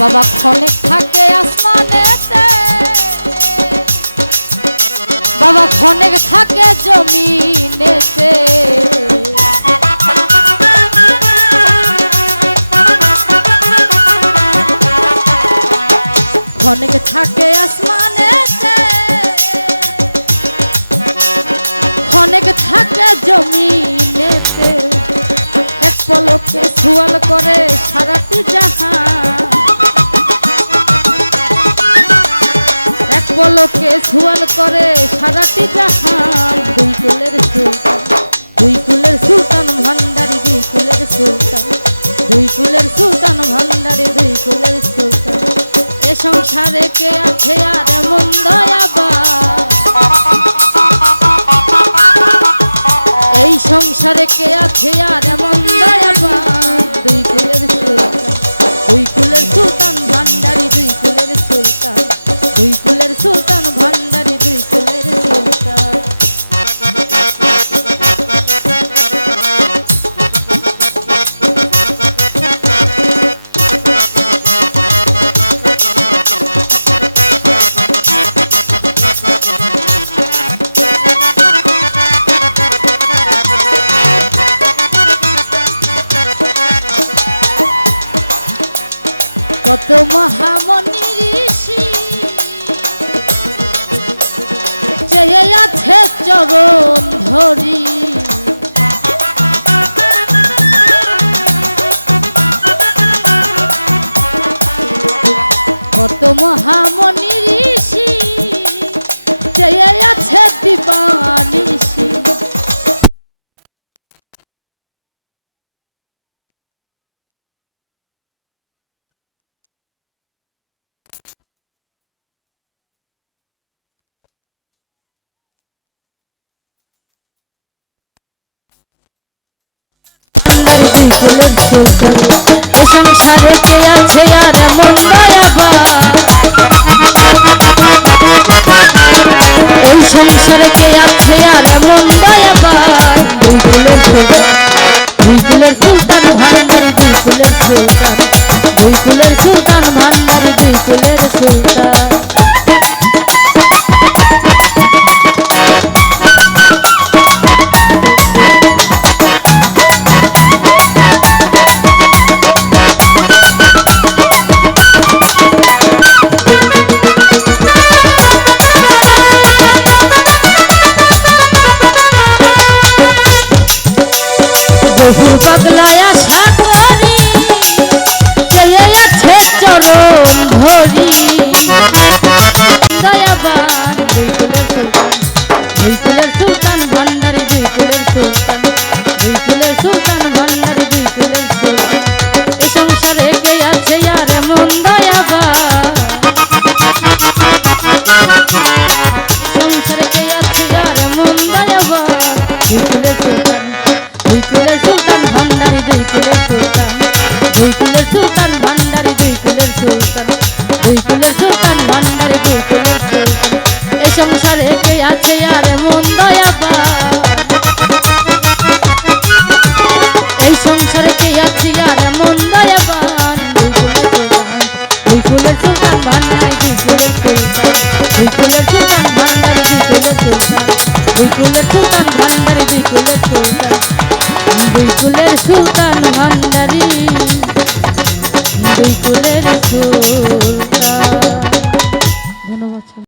বাবা ক্ষণে থাকে আসমানেতে। বাবা ক্ষণে থাকে জমিনেতে। ক্ষণে থাকে আসমানেতে। ক্ষণে থাকে জমিনেতে। এক পলকে সুয়াল করে সারাটি জাহান। করে সারাটি জাহান, দুই কুলের সুলতান। দুই কুলের সুলতান ভান্ডারি, দুই কুলের সুলতান। দুই কুলের সুলতান ভান্ডারি, দুই কুলের সুলতান। এ সংসারে কে আছে আর মন্দ আবার এই সংসারে কে আছে আর এমন দয়াবান? দুই কুলের সুলতান। দুই কুলের সুলতান ভান্ডারি, দুই কুলের সুলতান। দুই কুলের সুলতান ভান্ডারি কত মহামনি ঋষি। চেয়ে আছে চরণ ধরি। কত মহামনি ফুলের সুলতান। এ সংসারে কে আছে আর এমন দয়াবা এই সংসারে কে আছে আর এমন পাগলায় আশা ভান্ডারি দুই কুলের সুলতান দুই কুলের সুলতান, ভান্ডারি দুই কুলের সুলতান দুই কুলের সুলতান, ভান্ডারি দুই কুলের সুলতান। এ সংসারে সুলতান ভান্ডারী। দুই কুলের সুলতান